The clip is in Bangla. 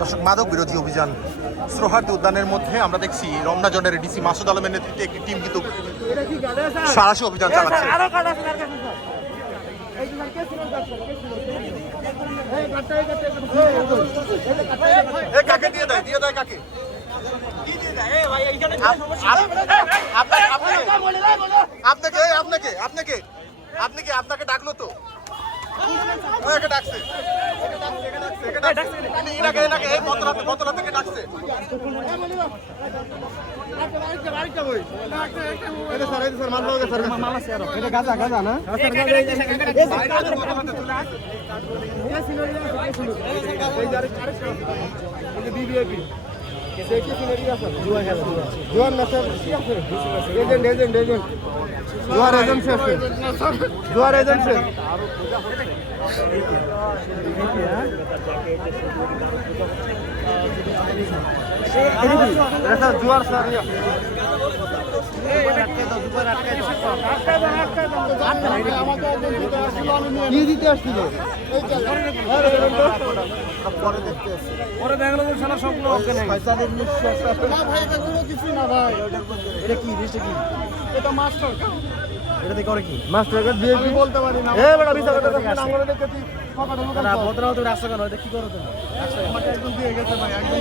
দর্শক, মাদক বিরোধী অভিযান সোহরাওয়ার্দী উদ্যানের মধ্যে আমরা দেখছি রমনা জোনের ডিসি মাসুদ আলমের নেতৃত্বে একটি টিম কিন্তু সাঁড়াশি অভিযান চালাচ্ছে। কাকে দিয়ে দেয় কাকে? আপনাকে ডাকলো তো, ডাকছে ডাকছে। মাস্টার বলতে পারি না, রাস্তা কেন কি করো তুমি? একদম দিয়ে গেছে ভাই, একদম